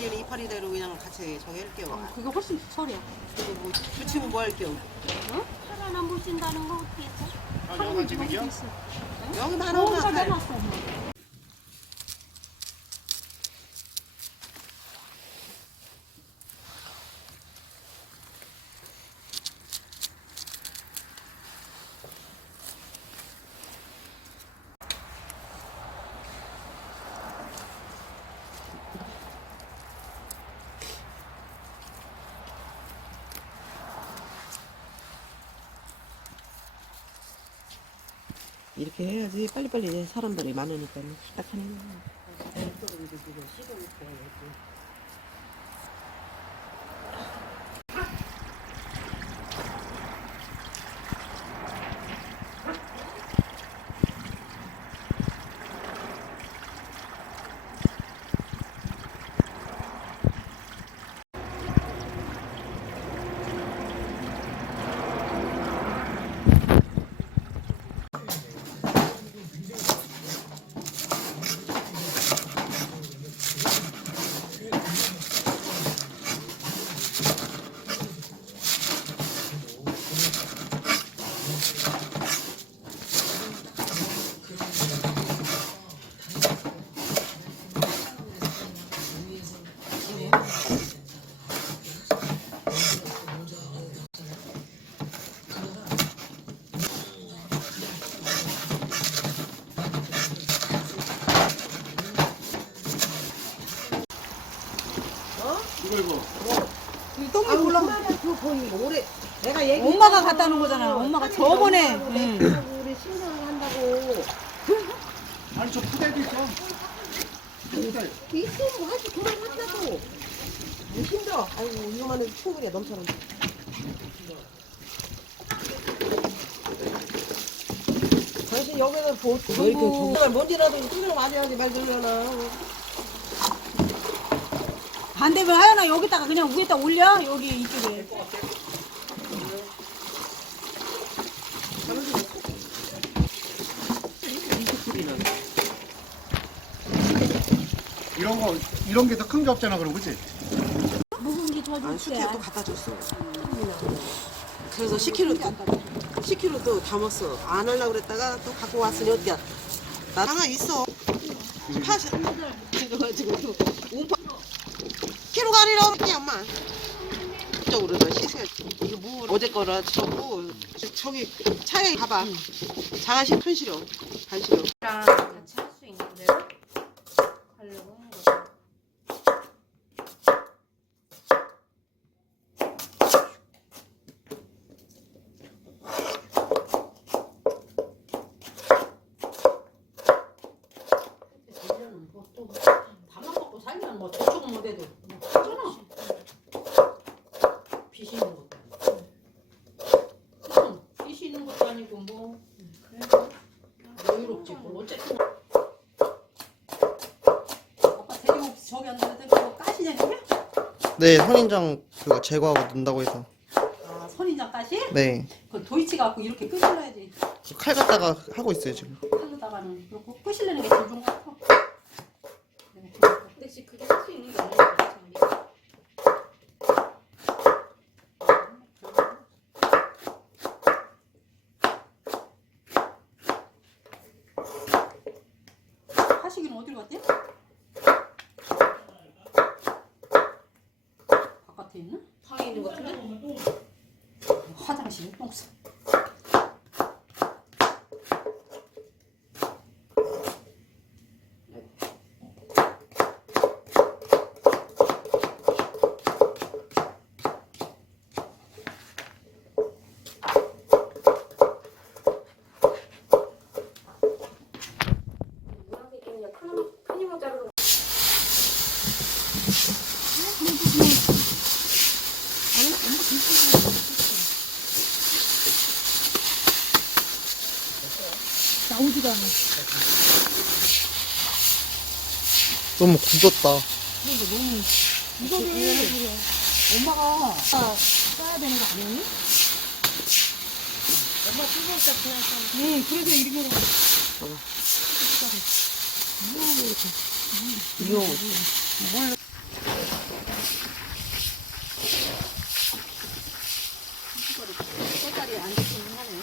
이파리는 이파리대로 그냥 같이 저기 할게요. 그게 훨씬 설이야. 그리고 뭐 붙이면 뭐 할게요. 어? 하나 못 쓴다는 거 어떻게 했어? 아? 여기 만 좋은 원만 거 팔. 해놨어. 뭐. 이렇게 해야지 빨리빨리 사람들이 많으니까 딱 하네. 이거 이거. 아 물론 그 거의 올해 내가 얘기 엄마가 갖다 놓은 거잖아. 엄마가 저번에. 응. 우리 신경을 한다고 아니 저 푸대도 있어. 푸대. 있으면 하지 뭐 힘들어 아이고 이거만 해도 충분해 넘쳐난 당신 여기는 보, 정말 뭔지라도 신경 많이 하지 말 들려나 반대면 하연아 여기다가 그냥 위에다 올려. 여기 이쪽에. 이런 거 이런 게 더 큰 게 없잖아 그럼 그치? 묵은지 더 아, 줄게. 또 갖다 줬어. 그래서 10kg 또 10kg 또 담았어. 안 하려고 그랬다가 또 갖고 왔으니 어디야? 나 하나 있어. 파시 이거 가지고 또 운파 키로가 아니라 어떻게 엄마? 쪽으로 저 씻어. 이거 뭐 어제 거라 저거 저기 차에 봐봐. 자가실 큰 실어. 간. 랑 같이 할 수 있는 대로 하려고 하는 거죠. 밥만 먹고 살면 뭐 저쪽 못해도 뭐 하잖아. 비시는 것도 아니고. 응, 비시는 것도 아니고 뭐 여유롭지 뭐 어쨌든. 아빠 데리고 저기 앉았는데 그거 까시냐 그게? 네, 선인장 그거 제거하고 넣는다고 해서. 아 선인장 까시? 네. 그 도이치 갖고 이렇게 끄실러야지. 칼 갖다가 하고 있어요, 지금. 하다가는 그렇고 끄실려는 게 제일 좋은 것 같아. 근데 지금 그게 할 수 있는 게 없는 거 같아요. 하시기는 어디로 갔대? 바깥에 있나? 방에 있는 거 같은데? 화장실 똥싸. 1인분짜리로 너무 굳었다. 너무 이거를 엄마가 써야 되는 거 아니니? 엄마 쓰고 있다 그냥. 응, 그래서 이렇게. 해서 이거 안 좋기는 하네.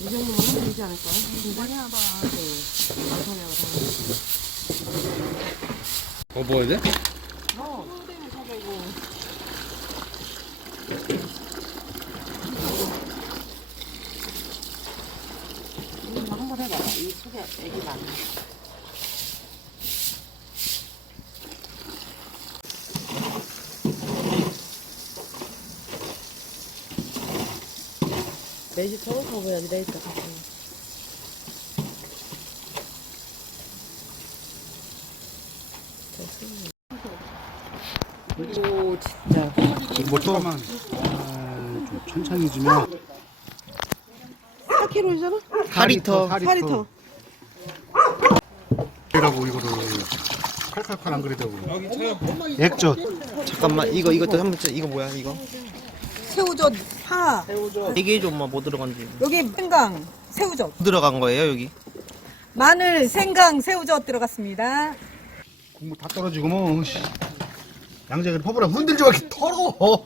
이 정도면 하면 되지 않을까요? 많이 하봐. 그, 방송하고 더 먹어야 돼? 한번 해봐. 이 속에 애기 많아. 매지 털어서 먹어야지 내일까 오 진짜 뭐 조금만 아, 좀 천천히 주면 4kg잖아? 4리터. 4리터 이라고 이거를 칼칼칼 안 그리다고 액젓 잠깐만 이거 이것도 한번 쳐. 이거 뭐야 이거? 새우젓 파 얘기해줘 엄마 뭐 들어간지. 여기 생강 새우젓 뭐 들어간 거예요 여기? 마늘 생강 새우젓 들어갔습니다 국물 다 떨어지고 뭐 씨. 양재기를 퍼부라 흔들지 마 이렇게 털어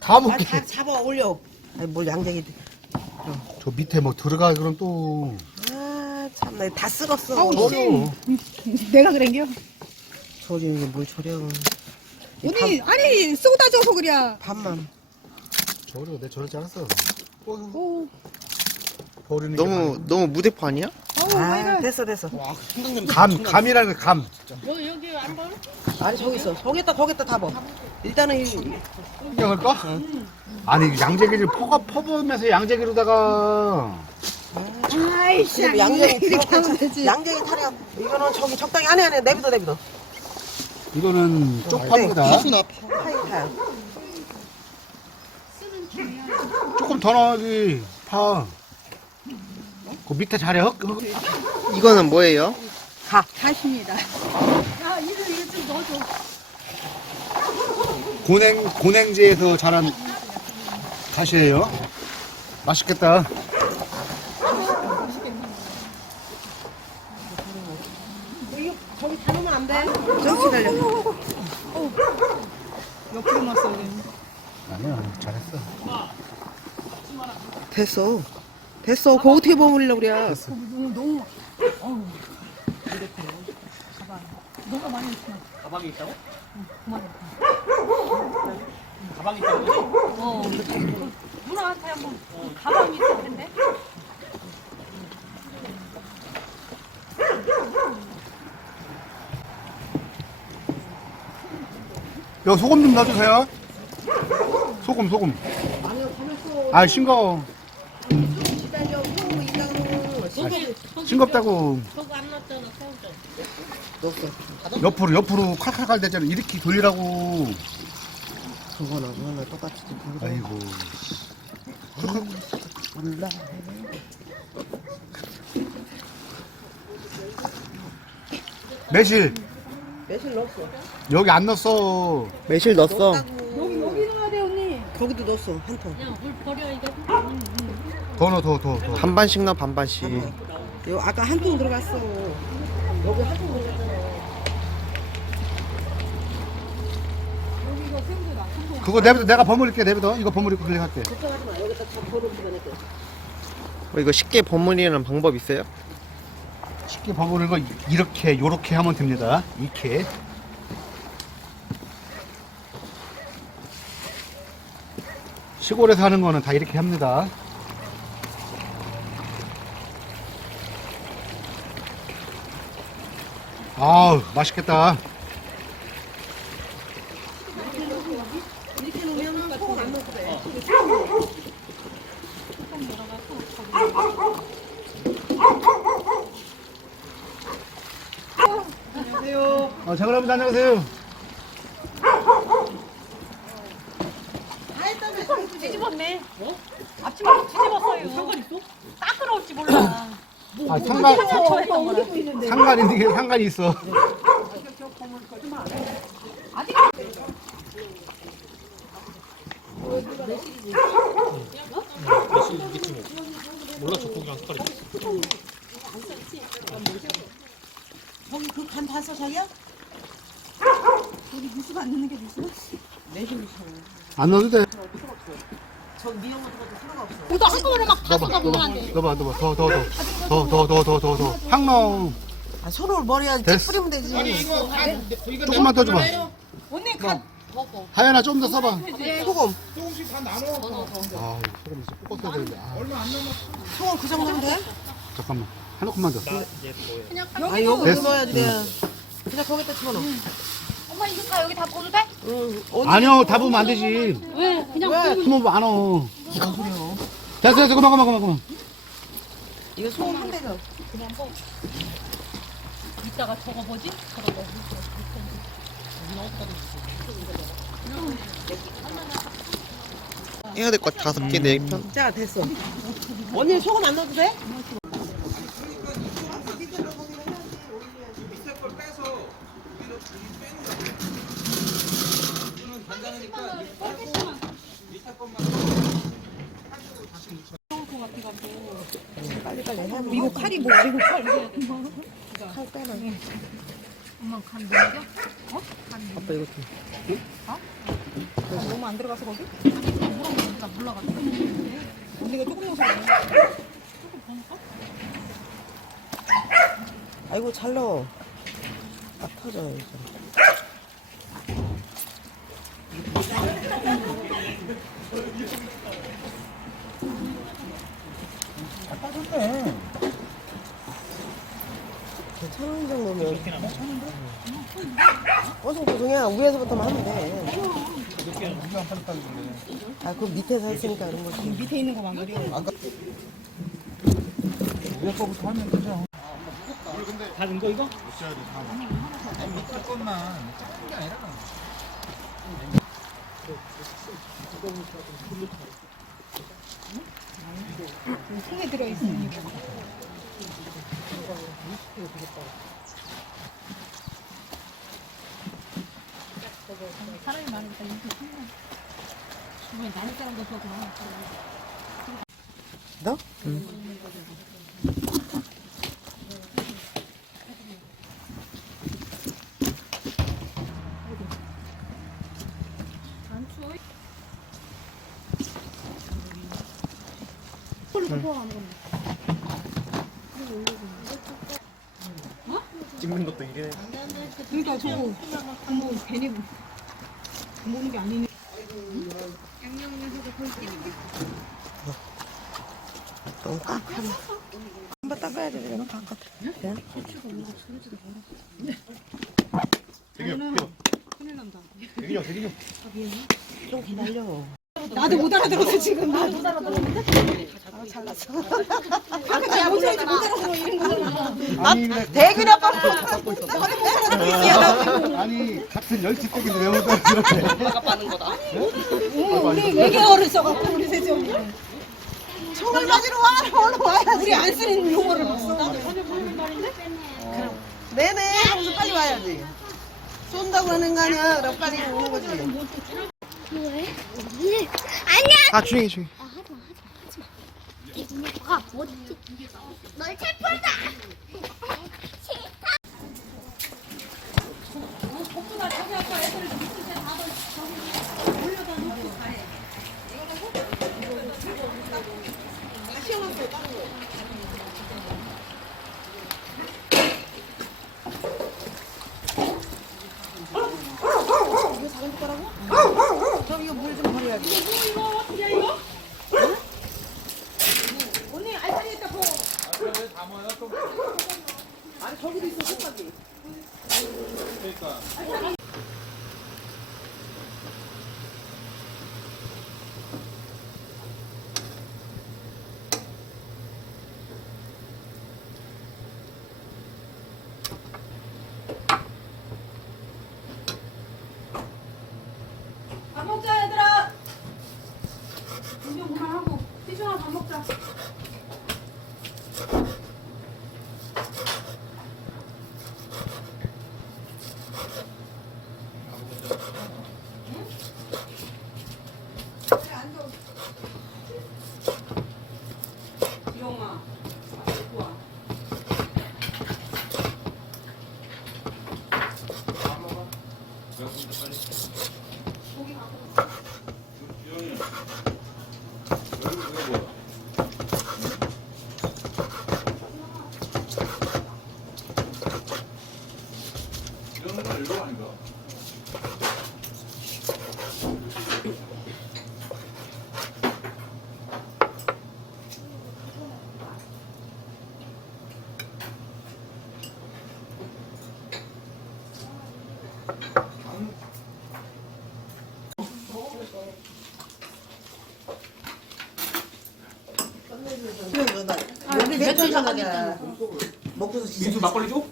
다 아, 먹게 다 잡아 올려. 아니 뭘 양갱이 저 밑에 뭐 들어가 그럼 또. 아 참나 다 썩었어. 어려워 내가 그랬겨 저리 이게 뭘 저려. 언니 아니 쏟아져서 그래 밥만. 저려 내 저럴 줄 알았어. 오, 버리는 게 너무 너무 무대판이야? 아 됐어 됐어. 많아. 감 감이라는 거 감. 여기 여기 안 봐? 아니 저기 있어. 거기다 거기다 다 먹. 일단은 이 인정할까? 아니 양재기를 퍼가 퍼보면서 양재기로다가. 아이씨. 양갱이 이렇게 하면 되지 양갱이 타려 이거는 저기 적당히 안해 안해 내비둬 내비둬. 이거는 쪽파입니다. 파이타야 조금 더 넣어야지 파. 그 밑에 잘해 흙, 흙. 이거는 뭐예요? 다십니다 고냉 고냉지에서 자란 가시예요. 맛있겠다. 저기 타면 안돼 저기 기다려 옆으로 놨어 아니야 잘했어. 됐어 됐어. 그거 어떻게 버무리려고 그래? 누나한테 한번 가방이 있을 텐데. 여기 소금 좀 넣어주세요. 소금 소금. 아 싱거워. 싱겁다고. 저거 안 넣었잖아 새우젓. 넣었어 옆으로 옆으로 칼칼칼 되잖아. 이렇게 돌리라고. 그거나 그거나 똑같이 아이고. 몰라 매실 매실 넣었어 여기 안 넣었어. 매실 넣었어. 여기 여기 넣어야 돼 언니 거기도 넣었어 한 통 그냥 물 버려 이거. 더 넣어 더더 더. 반반씩 넣어 반반씩. 요 아까 한 통 들어갔어 여기 한 통 들어갔잖아 그거 내비둬 내가 버무릴게 내비둬. 이거 버무리고 클릭할게. 걱정하지 마 여기다 다 버리고 가니까 뭐 이거 쉽게 버무리는 방법 있어요? 쉽게 버무리는 거 이렇게 요렇게 하면 됩니다. 이렇게. 시골에서 하는 거는 다 이렇게 합니다. 아우 맛있겠다. 이렇게 놓으면 소금 안 넣어도 돼 어, 자 그럼 안녕하세요. 아, 상관, 상관 있는 게 상관이 있어. 몰라 저 고기랑 색깔이 거기 그 간 봤어 자기야? 여기 뉴스가 안 넣는 게 뉴스가? 내주안 넣어도 돼. 저 미용원도 필요가 없어. 오, 한꺼번에 막 다 넣어봐, 넣어봐, 넣어봐, 넣어봐, 더, 더, 더. 더, 더, 더, 더, 더, 더. 확 넣어. 아, 손으로 머리에 쭉 됐어. 뿌리면 되지. 조금만 더 줘봐. 언니 가. 하연아, 좀 더 써봐. 소금. 아, 소금 진짜 꼭 써야 되는데. 아, 소금 그 정도면 돼? 잠깐만. 한 조금만 더. 아, 요거 됐어. 넣어야지 내가. 그냥 거기다 집어넣어. 엄마 이거 다 여기 다 꺼도 돼? 응. 아니요, 다 부으면 안 되지. 왜? 그냥 왜? 부으면 안 어. 됐어, 됐어. 그만, 그만, 그만, 그만. 이거 소금 한 대가. 이따가 저거 뭐지? 저거 뭐 해야 될 것 같아. 다섯 개, 네 편. 자, 됐어. 언니 소금 안 넣어도 돼? 이거 칼이 뭐야? 이거 칼. 엄마 간 넘겨? 아빠 이거 좀. 너무 안 들어가서 거기? 나 몰라가지고. 언니가 조금 넣어서 그래. 아이고, 잘 넣어. 아, 터져요, 이거. 괜찮 은 어, 정도면. 어서 고정이야. 위에서부터만 하면 돼. 아, 그 밑에서 했으니까 그런 거지. 밑에 있는 거만 그려. 통에 들어 있으니까. 사람이 많으니까 이렇게 생각. 주변에 나이 사람도 더 많아. 너? 그러니까 저거 뭐 괜히 먹는 게 아니니. 너무 깍하네. 한번 닦아야 돼. 이거 바깥에. 네? 좀 기다려. 나도 못 알아들었어 지금. 나도 못 알아들었는데. 아 잘났어. 못 알아들어 이런 거잖아. 아니, 그래. 대균이 아빠 아니, 같은 열치 때기는 왜 못하는 그래. 어머 우리 외계어를 써갖고 우리 언니. 총을 맞으러 와. 얼른 와야지. 우리 안 쓰는 용어를 막 써. 네네 하면서 빨리 와야지. 쏜다고 하는 거 아니야. 그럼 빨리 오는 거지. 아, 조용히, 조용히. 아, 어디? 널 체포한다! 그럼 이거 물 좀 버려야지. 언니 알파리 있다 보. 아니 저기도 있어 속박이. 밥 먹자 얘들아. 운동 그만하고 희준아 밥 먹자. 이영아, 이리 와. 여기 맥주 전화가 먹고서 민수 막걸리 줘?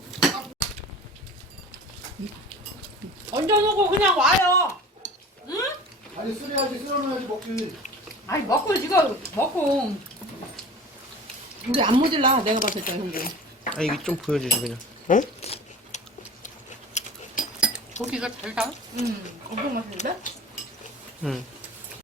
얹어놓고 그냥 와요. 아니 쓰려야지 쓸어놔야지 먹지 아니 먹고 지금 먹고 우리 안 모질라 내가 봤을 때 형님. 아 이게 좀 보여주지 그냥 어? 고기가 달다. 음, 엄청 맛있는데? 응